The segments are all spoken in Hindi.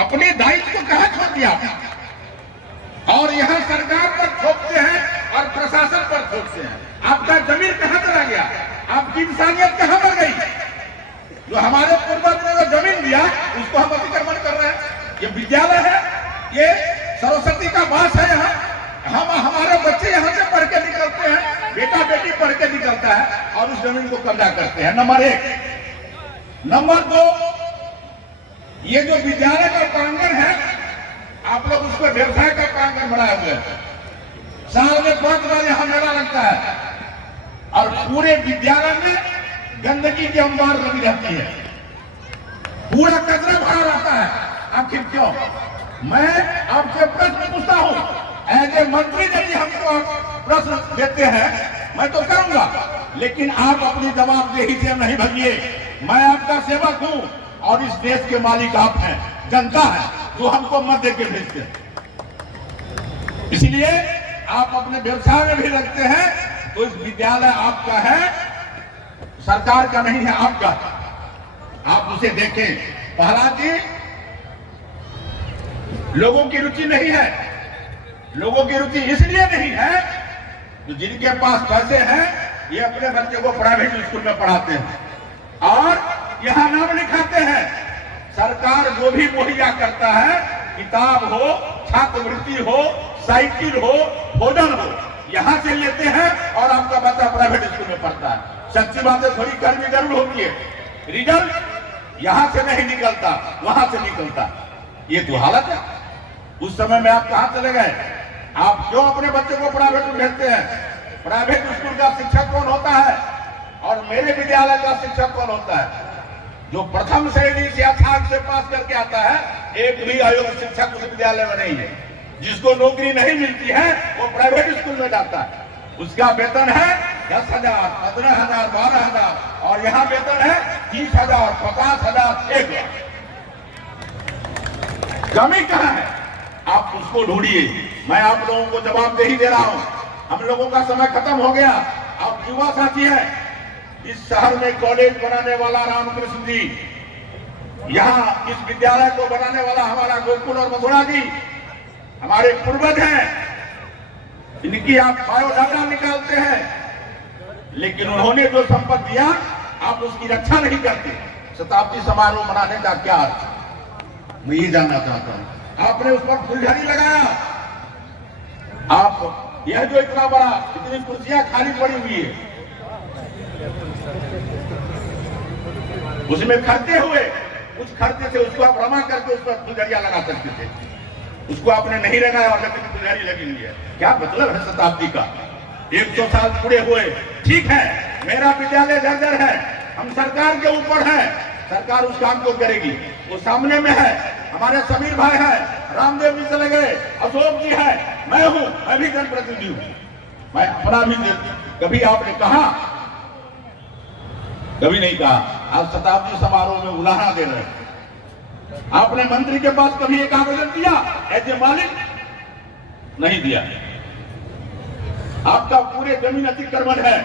अपने दायित्व को कहां छोड़ दिया और यहां सरकार पर थोपते हैं और प्रशासन पर थोपते हैं। आपका जमीन कहां चला गया? आपकी इंसानियत कहां मर गई? जो हमारे पूर्वज ने जो जमीन दिया उसको हम अतिक्रमण कर रहे हैं। ये विद्यालय है, ये सरस्वती का वास है। यहाँ हमारे बच्चे यहाँ से पढ़ के निकलते हैं, बेटा बेटी पढ़ के निकलता है और उस जमीन को कब्जा करते हैं। नंबर 1। नंबर 2, ये जो विद्यालय का प्रांगण है आप लोग उसको व्यवसाय का प्रांगण बनाए हुए हैं। साल में 5 बार यहाँ मेला लगता है और पूरे विद्यालय में गंदगी की अंबार लगी रहती है, पूरा कचरा भरा रहता है। आखिर क्यों? मैं आपसे प्रश्न पूछता हूं, एज ए मंत्री यदि हमको प्रश्न देते हैं मैं तो करूंगा, लेकिन आप अपनी जवाबदेही से नहीं भागिए। मैं आपका सेवक हूं और इस देश के मालिक आप हैं, जनता है जो हमको मत दे के भेजते हैं। इसलिए आप अपने व्यवसाय में भी लगते हैं तो इस विद्यालय आपका है, सरकार का नहीं है, आपका। आप उसे देखें। प्रहलाद जी, लोगों की रुचि नहीं है। लोगों की रुचि इसलिए नहीं है तो जिनके पास पैसे हैं ये अपने बच्चे को प्राइवेट स्कूल में पढ़ाते हैं और यहां नाम लिखाते हैं। सरकार जो भी मुहैया करता है, किताब हो, छात्रवृत्ति हो, साइकिल हो, भोजन हो, यहां से लेते हैं और आपका बच्चा प्राइवेट स्कूल में पढ़ता है। सच्ची बात है, थोड़ी गर्मी जरूर होती है, रिजल्ट यहां से नहीं निकलता, वहां से निकलता। ये तो हालत है। उस समय में आप कहां चले गए? आप क्यों अपने बच्चे को प्राइवेट में भेजते हैं? प्राइवेट स्कूल का शिक्षक कौन होता है और मेरे विद्यालय का शिक्षक कौन होता है? जो प्रथम श्रेणी से अथाक से पास करके आता है, एक भी अयोग्य शिक्षक उस विद्यालय में नहीं है। जिसको नौकरी नहीं मिलती है वो प्राइवेट स्कूल में जाता है। उसका वेतन है 10,000, 15,000, 12,000 और यहाँ वेतन है 30,000, 50,000, 1 लाख। कमी कहाँ है? आप उसको ढूंढिए। मैं आप लोगों को जवाबदेही दे रहा हूं। हम लोगों का समय खत्म हो गया। आप युवा साथी हैं। इस शहर में कॉलेज बनाने वाला रामकृष्ण जी, यहाँ इस विद्यालय को बनाने वाला हमारा गोकुल और मथुरा जी हमारे पूर्वज हैं। इनकी आप बायोडाटा निकालते हैं, लेकिन उन्होंने जो संपत्ति दिया आप उसकी रक्षा नहीं करते। शताब्दी समारोह मनाने का क्या अर्थ? मैं ये जानना चाहता हूं। आपने उस पर फुलझड़ी लगाया। आप यह जो इतना बड़ा, इतनी कुर्सियां खाली पड़ी हुई है, उसमें खर्चे हुए, कुछ खर्चे से उसको आप रमा करके उस पर फुलझड़ियां लगा सकते थे। उसको आपने नहीं लगाया और लेकिन फुलझड़ी लगी हुई है। क्या मतलब है शताब्दी का? 100 साल पूरे हुए, ठीक है। मेरा विद्यालय जर्जर है, हम सरकार के ऊपर है, सरकार उस काम को करेगी। वो सामने में है, हमारे समीर भाई है, रामदेव जी चले गए, अशोक जी है, मैं हूं, मैं भी जनप्रतिनिधि हूं। मैं अपना भी कभी आपने कहा? कभी नहीं कहा। आज शताब्दी समारोह में उलाहना दे रहे हैं। आपने मंत्री के पास कभी एक आवेदन दिया ऐसे मालिक? नहीं दिया। आपका पूरे जमीन अतिक्रमण है,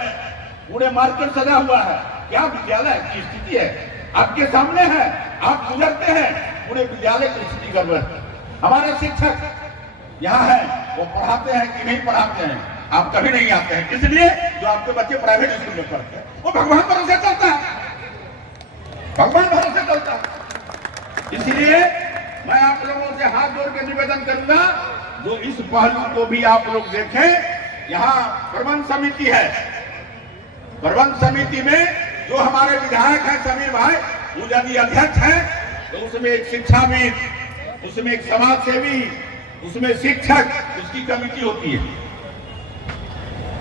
पूरे मार्केट सजा हुआ है। क्या विद्यालय की स्थिति है आपके सामने है, आप गुजरते हैं, पूरे विद्यालय की स्थिति गड़बड़। हमारे शिक्षक यहाँ है, वो पढ़ाते हैं कि नहीं पढ़ाते हैं? आप कभी नहीं आते हैं। इसलिए जो आपके बच्चे प्राइवेट स्कूल में पढ़ते हैं वो भगवान भरोसे चलता है, भगवान भरोसे चलता है। इसलिए मैं आप लोगों से हाथ जोड़ के निवेदन करूंगा, जो इस पहलू को भी आप लोग देखें। यहाँ प्रबंध समिति है, प्रबंध समिति में जो हमारे विधायक हैं समीर भाई, वो यदि अध्यक्ष हैं तो उसमें एक शिक्षाविद, उसमें एक समाज सेवी, उसमें शिक्षक, उसकी कमेटी होती है।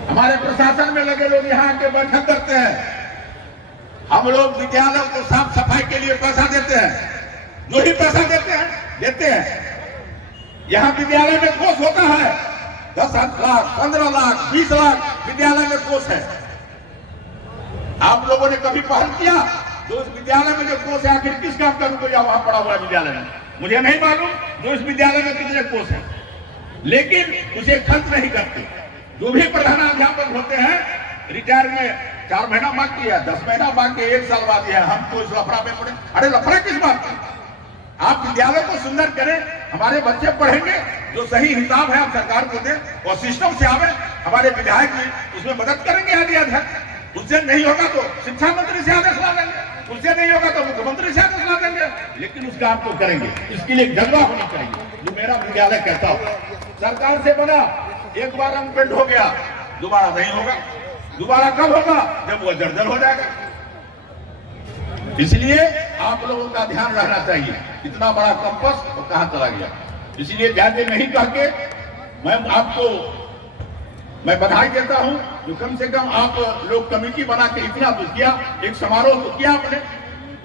हमारे प्रशासन में लगे लोग यहाँ आके बैठक करते हैं। हम लोग विद्यालयों को साफ सफाई के लिए पैसा देते हैं, जो ही पैसा देते हैं। यहाँ विद्यालय में कोष होता है 10 लाख, 15 लाख, 20 लाख विद्यालय में कोष है। आप लोगों ने कभी पहल किया? जो इस विद्यालय में जो कोष है, आखिर किस काम का रुपया वहां पड़ा हुआ है विद्यालय में? मुझे नहीं मालूम जो इस विद्यालय में कितने कोष है, लेकिन उसे खर्च नहीं करते। जो भी प्रधानाध्यापक होते हैं, रिटायर में 4 महीना बाकी है, 10 महीना बाकी है, 1 साल बाद है, हमको इस लफड़ा में पड़े। अरे लफड़ा किस बात की? आप विद्यालय को सुंदर करें, हमारे बच्चे पढ़ेंगे, जो सही हिसाब है आप सरकार को दें और सिस्टम से आवे, हमारे विधायक भी उसमें मदद करेंगे आदि अध्यक्ष। उससे नहीं होगा तो शिक्षा मंत्री से आदेश ला देंगे, उससे नहीं होगा तो मुख्यमंत्री से आदेश ला देंगे, लेकिन उस काम को करेंगे। इसके लिए जज्बा होनी चाहिए, जो मेरा विद्यालय कहता हो। सरकार से बना, एक बार रंग पेंट हो गया, दोबारा नहीं होगा। दोबारा कब होगा? जब वो जर्जर हो जाएगा। इसलिए आप लोगों का ध्यान रहना चाहिए, इतना बड़ा कंपस तो कहां चला गया। इसलिए ज्यादा नहीं कह के मैं बधाई देता हूं, जो कम से कम आप लोग कमेटी बना के इतना तो किया, एक समारोह तो किया आपने,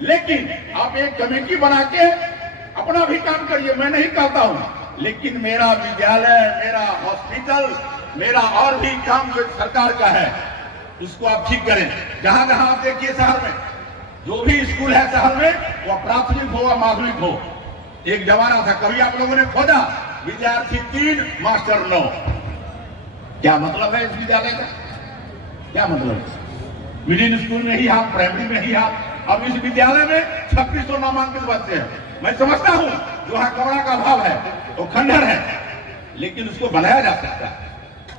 लेकिन आप एक कमेटी बना के अपना भी काम करिए। मैं नहीं कहता हूं, लेकिन मेरा विद्यालय, मेरा हॉस्पिटल, मेरा और भी काम जो सरकार का है उसको आप ठीक करें। जहां जहां आप देखिए शहर में जो भी स्कूल है शहर में, वो प्राथमिक हो या माध्यमिक हो, एक जमाना था, कभी आप लोगों ने खोजा विद्यार्थी 3 मास्टर 9। क्या मतलब है इस विद्यालय का? क्या मतलब है? मिडिल स्कूल में ही हाथ, प्राइमरी में ही हाथ। अब इस विद्यालय में 2600 नामांकित बच्चे हैं। मैं समझता हूं जो है कमरा का अभाव है, वो खंडहर है, लेकिन उसको बनाया जा सकता है।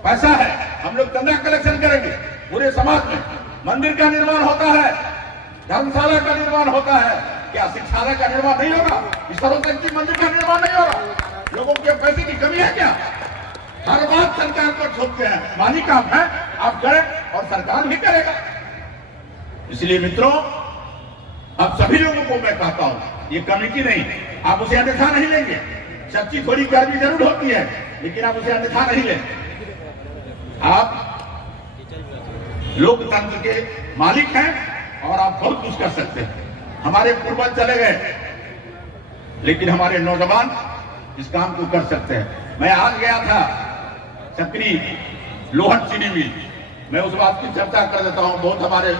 पैसा है, हम लोग चंदा कलेक्शन करेंगे पूरे समाज में। मंदिर का निर्माण होता है, धर्मशाला का निर्माण होता है, क्या शिक्षालय का निर्माण नहीं होगा? सर्वशक्ति मंदिर का निर्माण नहीं होगा? लोगों के पैसे की कमी है क्या? हर बात सरकार पर थोपते हैं। मालिक आप हैं, आप करें और सरकार भी करेगा। इसलिए मित्रों, अब सभी लोगों को मैं कहता हूं, ये कमेटी नहीं, आप उसे अन्यथा नहीं लेंगे। सच्ची थोड़ी गर्मी जरूर होती है, लेकिन आप उसे अन्यथा नहीं लेंगे। आप लोकतंत्र के मालिक हैं और आप बहुत कुछ कर सकते हैं। हमारे पूर्वज चले गए, लेकिन हमारे नौजवान इस काम को कर सकते हैं। मैं आज गया था सकरी लोहट चीनी मिल, मैं उस बात की चर्चा कर देता हूं। बहुत हमारे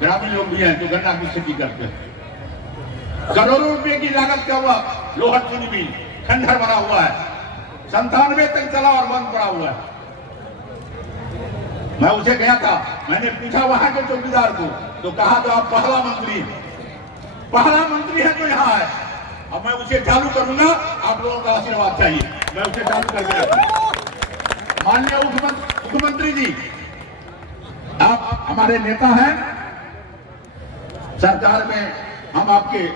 ग्रामीण लोग भी हैं जो गन्ना की खेती करते हैं। करोड़ों रुपए की लागत का हुआ लोहट चीनी मिल, खंडहर बना हुआ है, 97 तक चला और बंद पड़ा हुआ है। मैं उसे गया था, मैंने पूछा वहां के चौकीदार को, तो कहा तो आप पहला मंत्री है जो यहाँ है। अब मैं उसे चालू करूंगा, आप लोगों का आशीर्वाद चाहिए, मैं उसे चालू करके रखूंगा। माननीय मुख्यमंत्री जी, आप हमारे नेता हैं, सरकार में हम आपके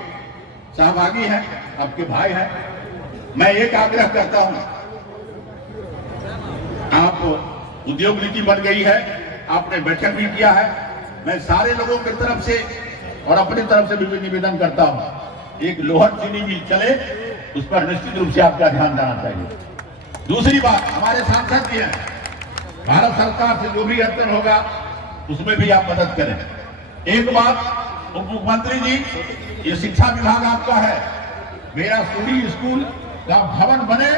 सहभागी हैं, आपके भाई हैं। मैं एक आग्रह करता हूं, आप उद्योग नीति बन गई है, आपने बैठक भी किया है। मैं सारे लोगों की तरफ से और अपनी तरफ से भी निवेदन करता हूं, एक लोहट चीनी मिल चले, उस पर निश्चित रूप से आपका ध्यान देना चाहिए। दूसरी बात, हमारे सांसद भी हैं, भारत सरकार से जो भी अड़चन होगा उसमें भी आप मदद करें। एक बात उप मुख्यमंत्री जी, ये शिक्षा विभाग आपका है, मेरा सूरी स्कूल का भवन बने।